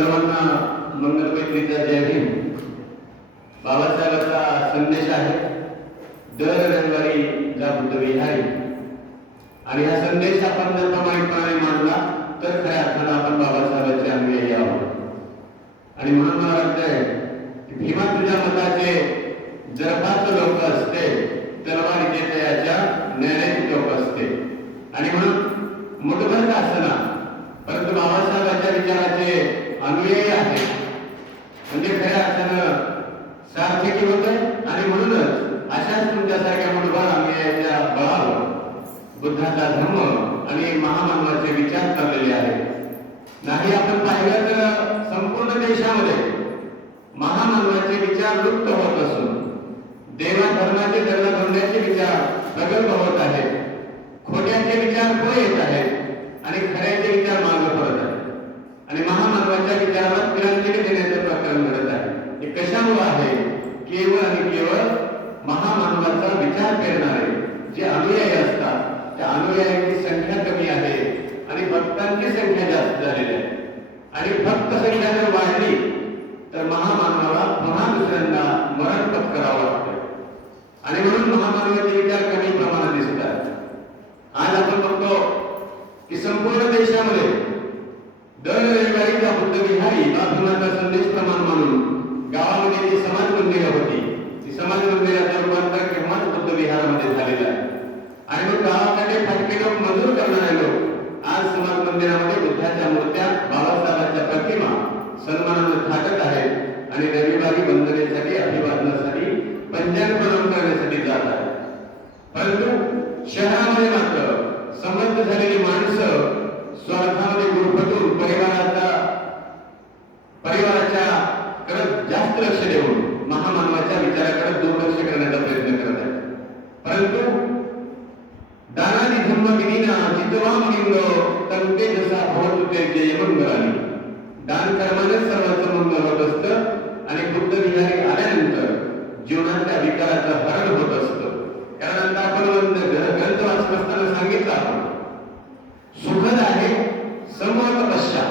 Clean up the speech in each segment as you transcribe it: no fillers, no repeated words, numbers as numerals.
सर्वांना मंगलमैत्रीचा जय भीम. बाबासाहेबांचा संदेश आहे दर रविवारी जा बुद्ध विहारी. आणि हा संदेश आपण जर प्रामाणिकपणे मांडला तर खऱ्या अर्थानं आपण बाबासाहेबांचे अनुयायी आहोत. आणि म्हणून मला वाटतंय की भीमा तुझ्या मताचे जरफाच लोक असते तलवारीचे त्याच्या न्यायाची टोक असते. आणि म्हणून मुठभर का असना परंतु बाबासाहेबांच्या विचाराचे अनुयायी आहे म्हणजे खऱ्या अर्थानं सार्थकी होतंय. आणि म्हणूनच अशाच तुमच्यासारख्या मुठभर अनुयायाच्या बळावर बुद्धाचा धर्म आणि महामानवाचे विचार चाललेले आहेत. नाही आपण पाहिलं तर संपूर्ण देशामध्ये महामानवाचे विचार लुप्त होत असून देवा धर्माचे धर्मधोरणाचे विचार प्रगल्भ होत आहेत. खोट्याचे विचार पुढे येत आहेत आणि खऱ्याचे विचार मागे पडत आहेत. आणि महामानवाच्या विचाराला तिरंजली देण्याचे प्रकरण घडत आहे. हे कशामुळे आहे? केवळ आणि केवळ महामानवाचा विचार करणारे जे अनुयायी असतात त्या अनुयायांची संख्या कमी आहे आणि भक्तांची संख्या जास्त झालेली आहे. आणि भक्त संख्या जर वाढली तर महामानवाला पुन्हा दुसऱ्यांदा मरण पत्करावं लागतं. आणि म्हणून महामानवाचे विचार कमी प्रमाणात दिसतात. आज आपण बघतो की संपूर्ण देशामध्ये दर रविवारी त्या बुद्ध विहारी बाबुनाचा संदेश प्रमाण म्हणून गावामध्ये जी समाज मंदिरं होती ती समाज मंदिराचं रूपांतर केव्हाच बुद्ध विहारामध्ये झालेलं आहे. आणि मग गावाकडे फटके लोक मजूर करणारे लोक आज समाज मंदिरामध्ये बुद्धाच्या मूर्त्या बाबासाहेबांच्या प्रतिमा सन्मानानं थाटत आहेत आणि रविवारी वंदनेसाठी अभिवादनासाठी पंचांगप्रणाम करण्यासाठी जात आहेत. परंतु शहरामध्ये मात्र समर्थ झालेली माणसं स्वार्थामध्ये गुरफटून परिवाराच्या कडे जास्त लक्ष देऊन महामानवाच्या विचाराकडे दुर्लक्ष करण्याचा प्रयत्न करत आहेत. परंतु दानादी धर्म विनीना जितवा मुनिंगो तंते जसा भवतु ते जयमंगलानी. दान कर्माने सर्वांचं मंगल होत असतं आणि बुद्ध विहारी आल्यानंतर जीवनाच्या विकाराचं हरण होत असतं. कारण आता आपण ग्रंथ वाचत असताना सांगितलं आपण सुखद आहे समूह तपस्या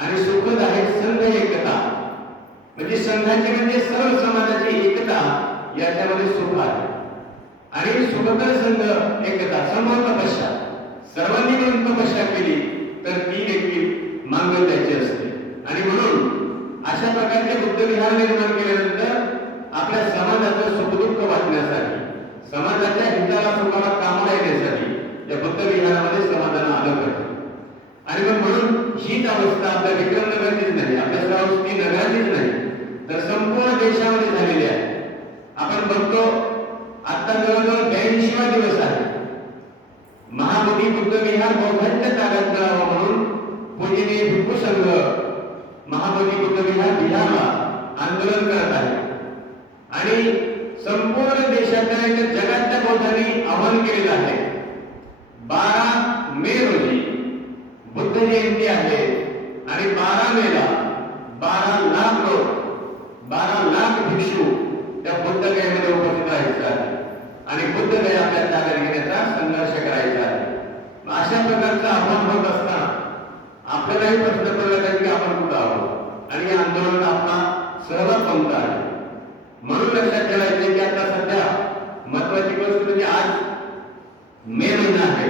आणि सुखद आहे संघ एकता. म्हणजे संघाची म्हणजे सर्व समाजाची एकता याच्यामध्ये सुख आहे. आणि सुखकर संघ एकता समूह तपस्या सर्वांनी मिळून तपस्या केली तर ती देखील मांगल्याची असते. आणि म्हणून अशा प्रकारचे बुद्ध विहार निर्माण केल्यानंतर आपल्या समाजाचं सुखदुःख वाटण्यासाठी समाजाच्या हिताला सुखाला कामाला येण्यासाठी या बुद्ध विहारामध्ये समाजानं आलं पाहिजे. आणि मग म्हणून हीच अवस्था आपल्या विक्रमनगरचीच नाही आपल्या श्रावस्ती नगराचीच नाही तर संपूर्ण देशामध्ये झालेली आहे. आपण बघतो आता जवळजवळ 82वा दिवस आहे. महाबोधी बुद्ध विहार बौद्धांच्या ताब्यात मिळावं म्हणून पूजनीय भिक्खू संघ महाबोधी बुद्ध विहार बिहारला आंदोलन करत आहे. आणि संपूर्ण देशाच्या जगातल्या बौद्धांनी आवाहन केलेलं आहे 12 मे रोजी बुद्ध जयंती आहे आणि 12 मेला 12 लाख लोक 12 लाख भिक्षू त्या बुद्ध गयेमध्ये उपस्थित राहायचे आहे आणि बुद्ध गया आपल्या ताब्यात घेण्याचा संघर्ष करायचा आहे. अशा प्रकारचं आव्हान होत असताना आपल्यालाही प्रश्न पडला पाहिजे की आपण कुठं आहोत आणि या आंदोलनात आपला सहभाग कोणता आहे. म्हणून लक्षात ठेवायचे की आता सध्या महत्वाची गोष्ट म्हणजे आज मे महिना आहे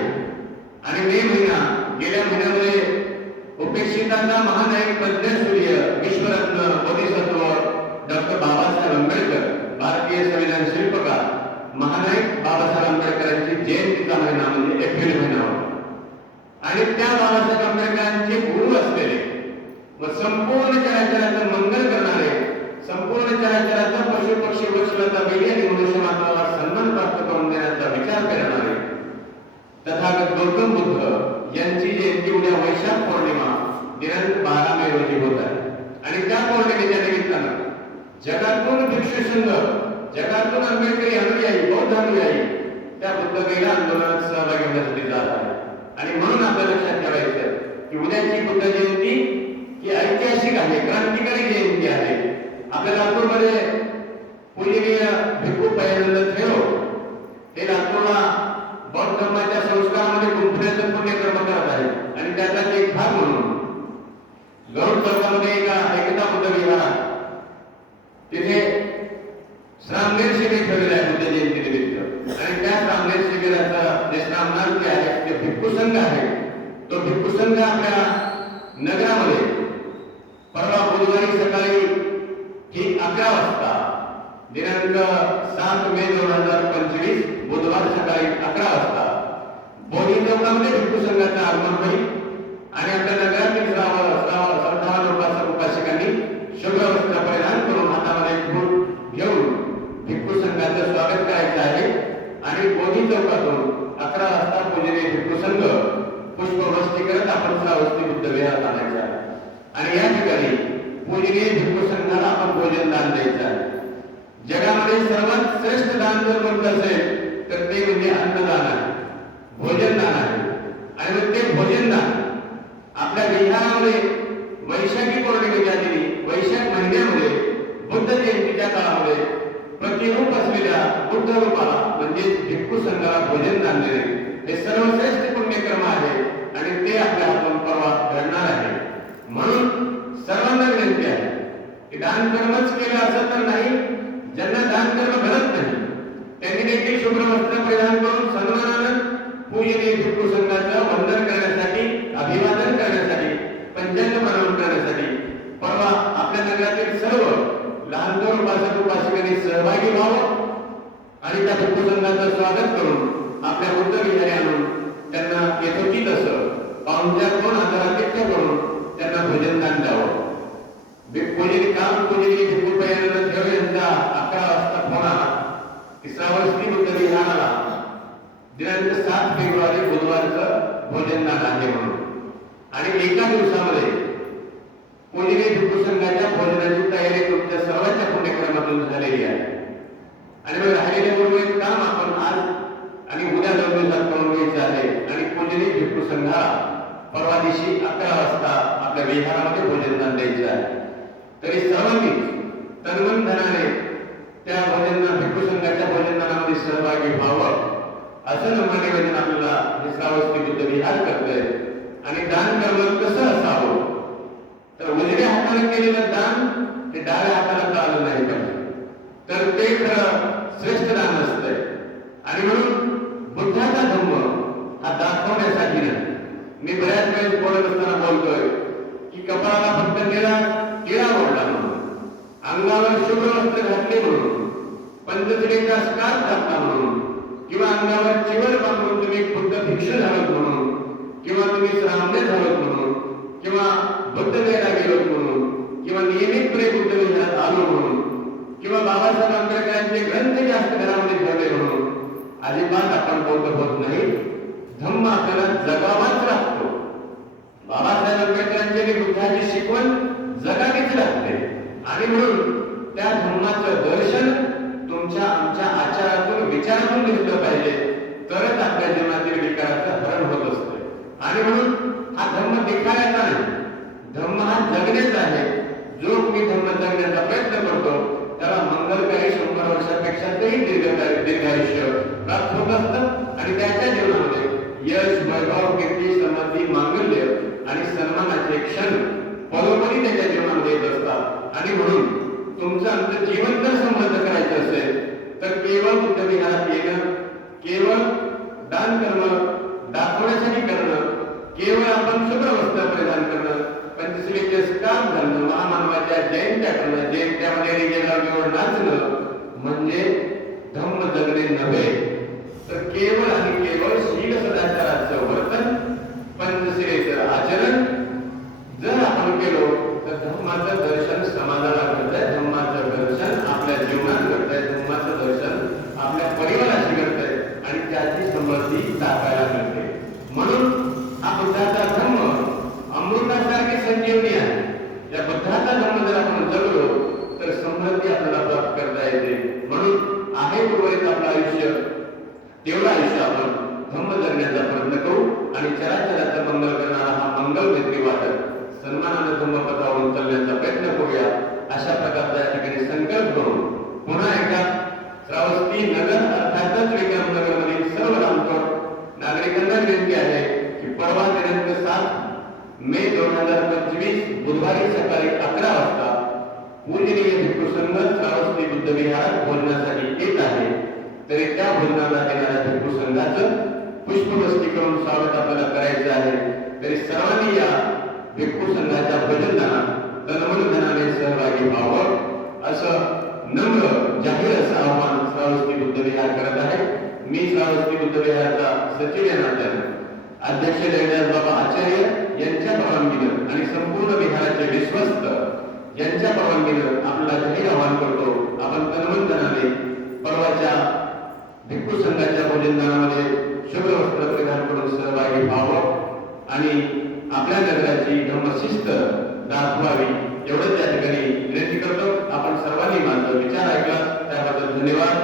आणि मे महिना गेल्या महिन्यामध्ये उपेक्षितांचा महानायक प्रज्ञासूर्य विश्वरत्न बोधिसत्व डॉक्टर बाबासाहेब आंबेडकर भारतीय संविधान शिल्पकार महानायक बाबासाहेब आंबेडकरांची जयंतीचा महिना म्हणजे एप्रिल महिना होता. आणि त्या बाबासाहेब आंबेडकरांचे गुरु असलेले व संपूर्ण चराचराचं मंगल करणारे संपूर्ण चराचराचा पशु पक्षी वृक्षलता वेली आणि मनुष्य मात्राला सन्मान प्राप्त करून देण्याचा विचार करणारे तथागत गौतम बुद्ध यांची जयंती उद्या वैशाख पौर्णिमा दिनांक 12 मे रोजी होत आहे. आणि त्या पौर्णिमेच्या निमित्तानं जगातून भिक्षू संघ जगातून आंबेडकरी अनुयायी बौद्ध अनुयायी त्या बुद्ध गया आंदोलनात सहभागी होण्यासाठी जात आहे. आणि म्हणून आपल्या लक्षात ठेवायचं की उद्याची बुद्ध जयंती ही ऐतिहासिक आहे क्रांतिकारी जयंती आहे. आपल्या लातूरमध्ये पूजनीय भिक्खू पयानंद थेरो हे लातूरला बौद्ध धर्माच्या संस्कारामध्ये गुंफण्याचं पुण्यकर्म करत आहे. आणि त्याचा एक भाग म्हणून गरुड चौकामध्ये तिथे श्रामणेर शिबिर ठेवलेलं आहे बुद्ध जयंती निमित्त. आणि त्या श्रामणेर शिबिराचा जे श्रामणार्थी आहे ते भिक्खू संघ आहे. तो भिक्खू संघ आपल्या नगरामध्ये परवा बुधवारी सकाळी ठीक 11 वाजता दिनांक 7 मे 2025 बुधवार सकाळी 11 वाजता बोधी चौकामध्ये भिक्खू संघाचं आगमन होईल. आणि आपल्या नगरातील श्रद्धावान उपासकांनी शुभ्र वस्त्र परिधान करून हातामध्ये फूल घेऊन भिक्खू संघाचं स्वागत करायचं आहे. आणि बोधी चौकातून 11 वाजता पूजनीय भिक्खू संघ पुष्पवृष्टी करत आपण श्रावस्ती बुद्ध विहारात आणायचं आहे. आणि या ठिकाणी पूजनीय भिक्खू संघाला आपण भोजन दान द्यायचं आहे. जगामध्ये सर्वात श्रेष्ठ दान जर कोणतं असेल तर ते म्हणजे अन्नदान आहे, भोजन दान आहे. आणि मग ते भोजन दान आपल्या विहारामध्ये वैशाखी पौर्णिमेच्या दिनी वैशाख महिन्यामध्ये बुद्ध जयंतीच्या काळामध्ये प्रतिरूप असलेल्या बुद्ध रूपाला म्हणजे भिक्खू संघाला भोजन दान देणे हे सर्वश्रेष्ठ पुण्यक्रम आहे. आणि ते आपल्या हातून परवा घडणार आहे. म्हणून सर्वांना विनंती आहे की दान कर्मच केलं असं तर नाही, ज्यांना दान कर्म घडत नाही त्यांनी देखील शुभ्र वस्त्र परिधान करून सन्मानानं पूजनीय भिक्खू संघाचं वंदन करण्यासाठी, अभिवादन करण्यासाठी, पंचांग मनन करण्यासाठी परवा आपल्या नगरातील सर्व लहान थोर उपासक उपासिकांनी सहभागी व्हावं. आणि त्या भिक्खू संघाचं स्वागत करून आपल्या बुद्ध विहारी आणून त्यांना यथोचित असं पाहुणचार करून आदरातिथ्य करून त्यांना भोजन दान द्यावं. पूजनीय भिक्खू दयानंद ठेव यांचा 11 वाजता फोन आला की श्रावस्ती बुद्ध विहाराला दिनांक 7 फेब्रुवारी बुधवारचं भोजन दान आहे म्हणून. आणि एका दिवसामध्ये पूजनीय भिक्खू संघाच्या भोजनाची तयारी तुमच्या सर्वांच्या पुण्यक्रमातून झालेली आहे. आणि मग राहिलेले उर्वरित काम आपण आज आणि उद्या 2 दिवसात करून घ्यायचे आहे. आणि पूजनीय भिक्खू संघाला परवा दिवशी 11 वाजता आपल्या विहारामध्ये भोजन दान द्यायचं आहे. तरी सर्वांनी तनमन धनाने त्या भिक्खू संघाच्या भोजनदानामध्ये सहभागी व्हावं असं नम्र निवेदन आपल्याला हे श्रावस्ती बुद्ध विहार करतंय. आणि दान कर्म कसं असावं तर उजव्या हाताने केलेलं दान ते डाव्या हाताला कळालं नाही पाहिजे, तर ते खरं श्रेष्ठ दान असतंय. आणि म्हणून बुद्धाचा धम्म हा दाखवण्यासाठी नाही. मी बऱ्याच वेळेस बोलत असताना बोलतोय की कपाळाला फक्त निळा टिळा ओढला म्हणून, अंगावर शुभ्र वस्त्र घातले म्हणून, पंचशिलेचा स्कार्फ घातला म्हणून, किंवा अंगावर चिवड बांधून तुम्ही बुद्ध भिक्षू झालात म्हणून, किंवा तुम्ही श्रामणे झालात म्हणून, किंवा बुद्ध गयाला गेलो म्हणून, किंवा नियमितपणे बुद्ध विहारात आलो म्हणून, किंवा बाबासाहेब आंबेडकरांचे ग्रंथ जास्त घरामध्ये ठेवले म्हणून अजिबात आपण बौद्ध होत नाही. धम्म आपल्याला जगावाच लागतो. बाबासाहेब आंबेडकरांची आणि बुद्धाची शिकवण जगावीच लागते. आणि म्हणून त्या धम्माचं दर्शन तुमच्या आमच्या आचारातून विचारातून दिसलं पाहिजे, तरच आपल्या जीवनातील विकाराचं हरण होत असते. आणि म्हणून हा धम्म दिखायचा नाही, धम्म हा जगण्याचा आहे. जो मी धम्म जगण्याचा प्रयत्न करतो त्याला मंगलकारी 100 वर्षापेक्षा तेही दीर्घायुष्य प्राप्त होत असतं. आणि त्याच्या जीवनामध्ये यश, वैभव, कीर्ती, समृद्धी, मांगल्य आणि सन्मानाचे क्षण परोपरी त्याच्या जीवनामध्ये येत असतात. आणि म्हणून तुमचं आमचं जीवन जर समृद्ध करायचं असेल तर केवळ बुद्ध विहारात येणं, केवळ दान करणं, दाखवण्यासाठी करणं, केवळ आपण शुभ्र वस्त्र परिधान करणं, पंचशिलेचे स्कार्फ घालणं, महामानवाच्या जयंत्या करणं, जयंत्यामध्ये रेगेवर नाचणं म्हणजे धम्म जगणे नव्हे, तर केवळ आणि केवळ शील सदाचाराचं वर्तन, पंचशिलेचं आचरण जर आपण केलो तर धम्माचं दर्शन समाजाला घडतंय, धम्माचं दर्शन आपल्या जीवनात घडतंय, धम्माचं दर्शन आपल्या परिवाराशी घडतंय आणि त्याची समृद्धी दाखवायला मिळते. म्हणून हा बुद्धाचा धम्म अमृतासारखी संजीवनी आहे. या बुद्धाचा धम्म जर आपण जगलो तर समृद्धी आपल्याला प्राप्त करता येते. म्हणून आहे उर्वरित आपलं आयुष्य, तेवढं आयुष्य आपण धम्म जगण्याचा प्रयत्न करू. आणि चराचराचं मंगल करणारा हा मंगल व्यक्ती वाटत सन्मानाने धम्मपथावरून चालण्याचा प्रयत्न करूया. अशा प्रकारचा या ठिकाणी संकल्प करून पुन्हा एकदा श्रावस्ती नगर अर्थातच विक्रमनगरमधील सर्व रामचोर नागरिकांना विनंती आहे की परवा दिनांक 7 मे 2025 बुधवारी सकाळी 11 वाजता पूजनीय भिक्खू संघ बुद्ध विहारात भोजनासाठी येत आहे, तरी त्या भोजनाला येणाऱ्या भिक्खू संघाचं पुष्पवृष्टी करून स्वागत आपल्याला करायचं आहे. तरी सर्वांनी या भिक्खू संघाच्या भोजनदानात तनमनधनाने सहभागी व्हावं असं नम्र जाहीर असं आव्हान श्रावस्ती बुद्ध विहार करत आहे. मी श्रावस्ती बुद्ध विहाराचा सचिव या नात्यानं अध्यक्ष जयदास बाबा आचार्य यांच्या परवानगीनं आणि संपूर्ण विहाराचे विश्वस्त यांच्या परवानगीनं आपल्याला जाहीर आवाहन करतो, आपण तनमनधनाने परवाच्या भिक्खू संघाच्या भोजनदानामध्ये शुभ्र वस्त्र परिधान करून सहभागी व्हावं आणि आपल्या नगराची धर्मशिस्त दाखवावी एवढंच या ठिकाणी विनंती करतो. आपण सर्वांनी माझा विचार ऐकला त्याबद्दल धन्यवाद.